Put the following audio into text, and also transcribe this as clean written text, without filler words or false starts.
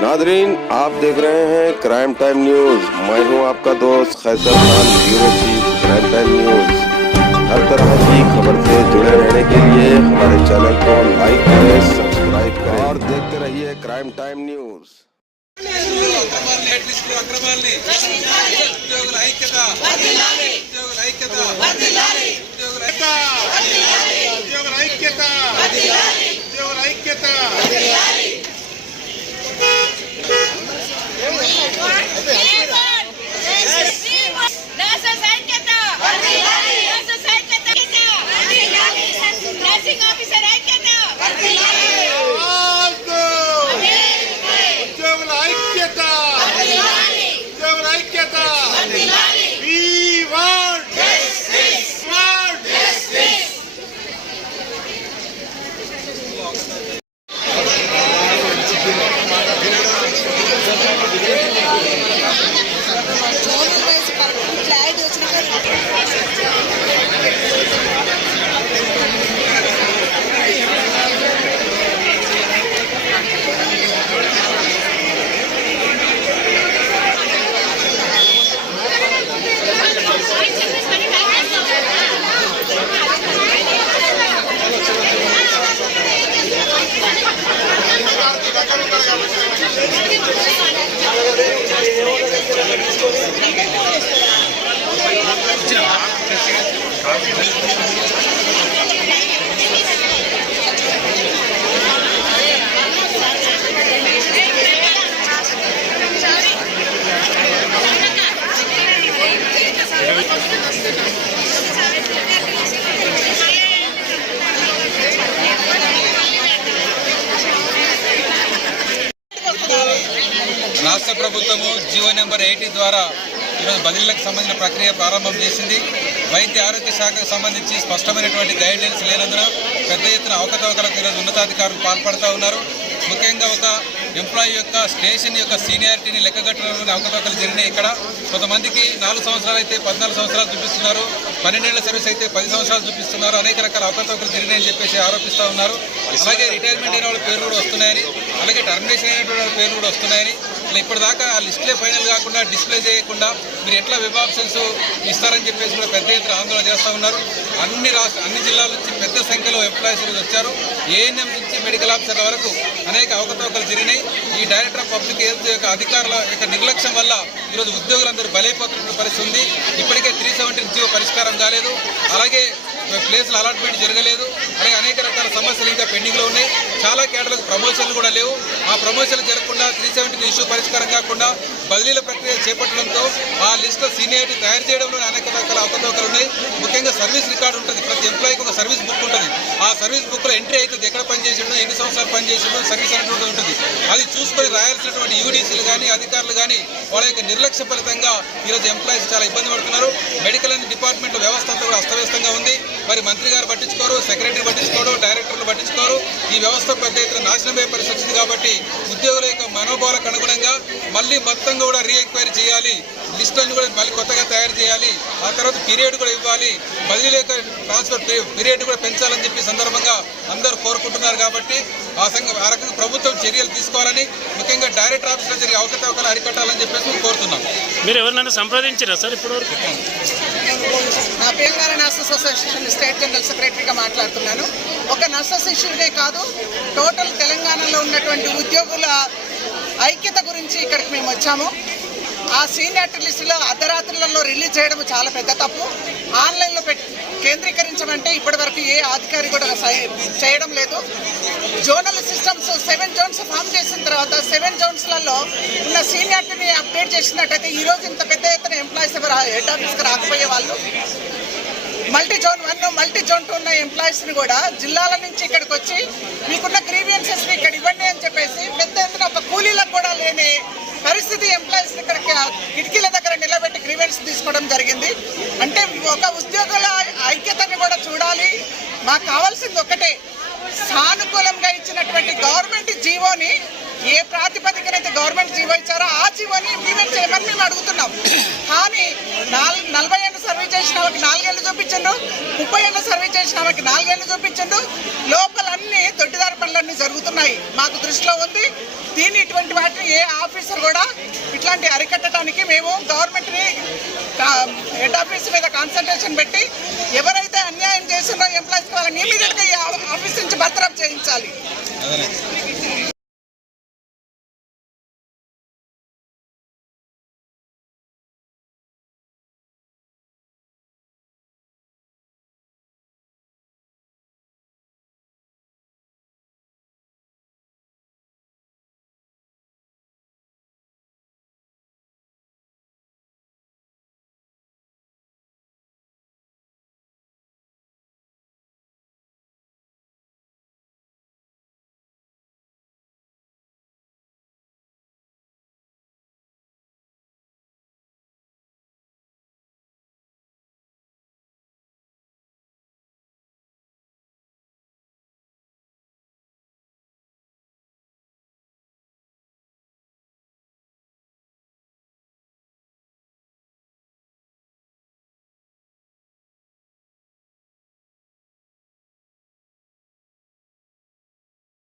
Nadreen, आप देख रहे हैं क्राइम टाइम न्यूज। मैं हूं आपका दोस्त Qaiser Khan, bureau chief crime time news. हर तरह की खबर से जुड़े रहने के लिए हमारे चैनल को लाइक करें, सब्सक्राइब करें और देखते रहिए क्राइम टाइम न्यूज। రాష్ట్ర ప్రభుత్వము జీవో నెంబర్ 80 ద్వారా ఈరోజు బదిలీలకు సంబంధించిన ప్రక్రియ ప్రారంభం చేసింది. వైద్య ఆరోగ్య శాఖకు సంబంధించి స్పష్టమైనటువంటి గైడ్లైన్స్ లేనందున పెద్ద ఎత్తున అవకతవకలకు ఈరోజు ఉన్నతాధికారులు పాల్పడుతూ ఉన్నారు. ముఖ్యంగా ఒక ఎంప్లాయీ యొక్క స్టేషన్ యొక్క సీనియారిటీని లెక్కగట్టడంలోని అవకతవకలు జరిగినాయి. ఇక్కడ కొంతమందికి 4 సంవత్సరాలు అయితే 14 సంవత్సరాలు చూపిస్తున్నారు, 12 ఏళ్ల సర్వీస్ అయితే 10 సంవత్సరాలు చూపిస్తున్నారు. అనేక రకాల అవకతవకలు జరిగినాయని చెప్పేసి ఆరోపిస్తూ ఉన్నారు. అలాగే రిటైర్మెంట్ అయిన వాళ్ళ పేర్లు కూడా వస్తున్నాయని, అలాగే టర్మినేషన్ అయినటువంటి వాళ్ళ పేర్లు కూడా వస్తున్నాయని, ఇప్పటిదాకా ఆ లిస్టులే ఫైనల్ కాకుండా డిస్ప్లే చేయకుండా మీరు ఎట్లా వెబ్ ఆప్షన్స్ ఇస్తారని చెప్పేసి కూడా పెద్ద ఎత్తున ఆందోళన చేస్తూ ఉన్నారు. అన్ని జిల్లాల నుంచి పెద్ద సంఖ్యలో ఎంప్లాయీస్ వచ్చారు. ఏఎన్ఎం నుంచి మెడికల్ ఆఫీసర్ల వరకు అనేక అవకతవకలు జరిగినాయి. ఈ డైరెక్టర్ ఆఫ్ పబ్లిక్ హెల్త్ యొక్క అధికారుల యొక్క నిర్లక్ష్యం వల్ల ఈరోజు ఉద్యోగులందరూ బలైపోతున్న పరిస్థితి ఉంది. ఇప్పటికే 317 జీవో పరిష్కారం కాలేదు, అలాగే ప్లేస్ల అలాట్మెంట్ జరగలేదు, అలాగే అనేక రకాల సమస్యలు ఇంకా పెండింగ్లో ఉన్నాయి. చాలా కేటర్లకు ప్రమోషన్లు కూడా లేవు. ఆ ప్రమోషన్లు జరగకుండా 317 ఇష్యూ పరిష్కారం కాకుండా బదిలీల ప్రక్రియ చేపట్టడంతో ఆ లిస్టులో సీనియారిటీ తయారు చేయడంలో అనేక రకాల అవకతవకలు ఉన్నాయి. ముఖ్యంగా సర్వీస్ రికార్డు ఉంటుంది, ప్రతి ఎంప్లాయీకి ఒక సర్వీస్ బుక్ ఉంటుంది. ఆ సర్వీస్ బుక్లో ఎంట్రీ అవుతుంది, ఎక్కడ పనిచేసిండో, ఎన్ని సంవత్సరాలు పనిచేసిండో, సర్వీస్ అనేటువంటి ఉంటుంది. అది చూసుకొని రాయాల్సినటువంటి యూడీసీలు కానీ అధికారులు కానీ వాళ్ళ యొక్క నిర్లక్ష్య ఫలితంగా ఈరోజు ఎంప్లాయీస్ చాలా ఇబ్బంది పడుతున్నారు. మెడికల్ అండ్ డిపార్ట్మెంట్ వ్యవస్థ అంతా కూడా అస్తవ్యస్తంగా ఉంది. మరి మంత్రి గారు పట్టించుకోరు, సెక్రటరీ పట్టించుకోరు, డైరెక్టర్లు పట్టించుకోరు. ఈ వ్యవస్థ పెద్ద ఎత్తున నాశనమయ్యే పరిస్థితి వచ్చింది. కాబట్టి ఉద్యోగుల యొక్క మనోభావాలకు అనుగుణంగా మళ్ళీ మొత్తం కూడా రీఎంక్వైరీ చేయాలి, లిస్టులను కూడా మళ్ళీ కొత్తగా తయారు చేయాలి, ఆ తర్వాత పీరియడ్ కూడా ఇవ్వాలి, బదిలీ యొక్క ట్రాన్స్ఫర్ పీరియడ్ కూడా పెంచాలని చెప్పి సందర్భంగా అందరూ కోరుకుంటున్నారు. కాబట్టి ఆ రకంగా ప్రభుత్వం చర్యలు తీసుకోవాలని, ముఖ్యంగా డైరెక్టర్ ఆఫీసులో జరిగే అవకతవకలు అరికట్టాలని చెప్పేసి మేము కోరుతున్నాం. మీరు ఎవరినైనా సంప్రదించారా సార్ ఇప్పటివరకు? నా Telangana nurses association state general సెక్రటరీగా మాట్లాడుతున్నాను. ఒక నర్సెస్ ఇష్యూనే కాదు, టోటల్ తెలంగాణలో ఉన్నటువంటి ఉద్యోగుల ఐక్యత గురించి ఇక్కడికి మేము వచ్చాము. ఆ సీనియారిటీ లిస్టులో అర్ధరాత్రులలో రిలీజ్ చేయడం చాలా పెద్ద తప్పు. ఆన్లైన్లో కేంద్రీకరించమంటే ఇప్పటి వరకు ఏ అధికారి కూడా చేయడం లేదు. జోనల్ సిస్టమ్స్ 7 జోన్స్ ఫామ్ చేసిన తర్వాత 7 జోన్స్లలో ఉన్న సీనియారిటీని అప్డేట్ చేసినట్టయితే ఈరోజు ఇంత పెద్ద ఎత్తున ఎంప్లాయీస్ ఎవరు హెడ్ ఆఫీస్కి రాకపోయే వాళ్ళు. మల్టీ జోన్ 1, మల్టీ జోన్ 2 ఉన్న ఎంప్లాయీస్ని కూడా జిల్లాల నుంచి ఇక్కడికి వచ్చి మీకున్న గ్రీవియన్సెస్ని ఇక్కడ ఇవ్వండి అని చెప్పేసి పెద్ద ఎత్తున ఒక కూలీలకు కూడా లేని పరిస్థితి ఎంప్లాయీస్ ఇక్కడ కిటికీల దగ్గర నిలబెట్టి గ్రీవెన్స్ తీసుకోవడం జరిగింది. అంటే ఒక ఉద్యోగుల ఐక్యతని కూడా చూడాలి. మాకు కావాల్సింది ఒకటే, సానుకూలంగా ఇచ్చినటువంటి గవర్నమెంట్ జీవోని ఏ ప్రాతిపదికనైతే గవర్నమెంట్ జీవో ఇచ్చారో ఆ జీవోని ఇంప్లిమెంట్ చేయమని మేము అడుగుతున్నాం. కానీ 40 ఏళ్ళ సర్వీస్ చేసిన వాళ్ళకి 4 ఏళ్ళు చూపించండు, 30 ఏళ్ళు సర్వీస్ చేసిన వాళ్ళకి 4 ఏళ్ళు చూపించండు. లోపల అన్ని దొడ్డిదారి పనులన్నీ జరుగుతున్నాయి. మాకు దృష్టిలో ఉంది. దీన్ని ఇటువంటి వాటిని ఏ ఆఫీసర్ కూడా ఇట్లాంటి అరికట్టడానికి మేము గవర్నమెంట్ని హెడ్ ఆఫీస్ మీద కాన్సన్ట్రేషన్ పెట్టి ఎవరైతే అన్యాయం చేసిందో ఎంప్లాయీస్కి వాళ్ళని ఇమీడియట్గా ఈ ఆఫీస్ నుంచి బర్తరఫ్ చేయించాలి.